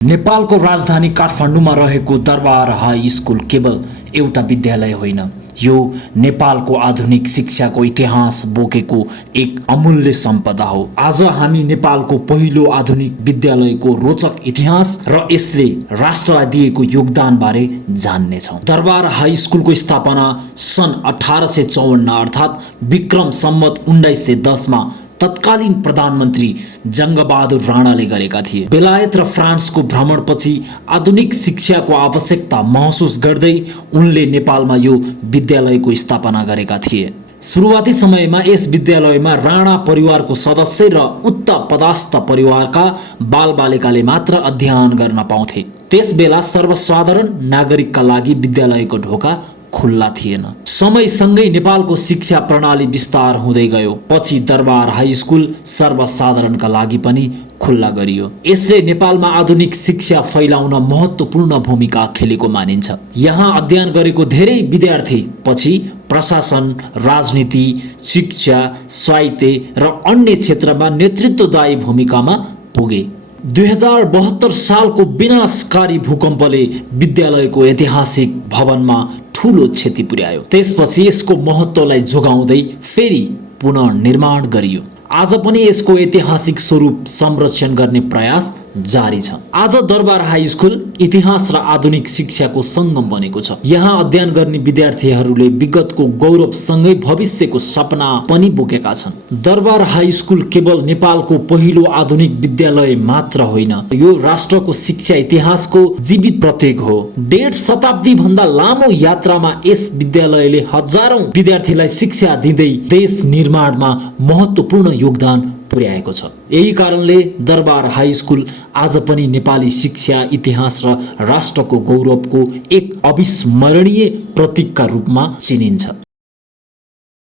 नेपालको राजधानी काठमाडौँमा रहेको दरबार हाई स्कुल केवल एउटा विद्यालय होइन, यो नेपालको आधुनिक शिक्षाको इतिहास बोकेको एक अमूल्य सम्पदा हो। आज हामी नेपालको पहिलो आधुनिक विद्यालयको रोचक इतिहास र यसले राष्ट्रलाई दिएको योगदान बारे जान्नेछौँ। दरबार हाई स्कुलको स्थापना सन् 1854 अर्थात् विक्रम सम्वत 1910 मा तत्कालीन प्रधानमन्त्री जङ्गबहादुर राणाले गरेका थिए। बेलायत र फ्रान्सको भ्रमणपछि आधुनिक शिक्षाको आवश्यकता महसुस गर्दै उनले नेपालमा यो विद्यालयको स्थापना गरेका थिए। सुरुवाती समयमा यस विद्यालयमा राणा परिवारको सदस्य र उच्च पदस्थ परिवारका बालबालिकाले मात्र अध्ययन गर्न पाउँथे। त्यसबेला सर्वसाधारण नागरिकका लागि विद्यालयको ढोका खुल्ला थिएन। समयसँगै नेपालको शिक्षा प्रणाली विस्तार हुँदै गयो। पछि दरबार हाई स्कुल सर्वसाधारणका लागि पनि खुल्ला गरियो। यसले नेपालमा आधुनिक शिक्षा फैलाउन महत्त्वपूर्ण भूमिका खेलेको मानिन्छ। यहाँ अध्ययन गरेको धेरै विद्यार्थी पछि प्रशासन, राजनीति, शिक्षा, साहित्य र अन्य क्षेत्रमा नेतृत्वदायी भूमिकामा पुगे। 2072 सालको विनाशकारी भूकम्पले विद्यालयको ऐतिहासिक भवनमा ठूलो क्षति पुर्यायो। त्यसपछि यसको महत्त्वलाई जोगाउँदै फेरि पुनर्निर्माण गरियो। आज पनि यसको ऐतिहासिक स्वरूप संरक्षण गर्ने प्रयास जारी छ। आज दरबार हाई स्कुल इतिहास र आधुनिक शिक्षाको सङ्गम बनेको छ। यहाँ अध्ययन गर्ने विद्यार्थीहरूले विगतको गौरवसँगै भविष्यको सपना पनि बोकेका छन्। दरबार हाई स्कुल केवल नेपालको पहिलो आधुनिक विद्यालय मात्र होइन, यो राष्ट्रको शिक्षा इतिहासको जीवित प्रतीक हो। 1.5 शताब्दी भन्दा लामो यात्रामा यस विद्यालयले हजारौं विद्यार्थीलाई शिक्षा दिँदै देश निर्माणमा महत्त्वपूर्ण योगदान पुर्याएको छ। यही कारणले दरबार हाई स्कुल आज पनि नेपाली शिक्षा इतिहास र राष्ट्रको गौरवको एक अविस्मरणीय प्रतीकका रूपमा चिनिन्छ।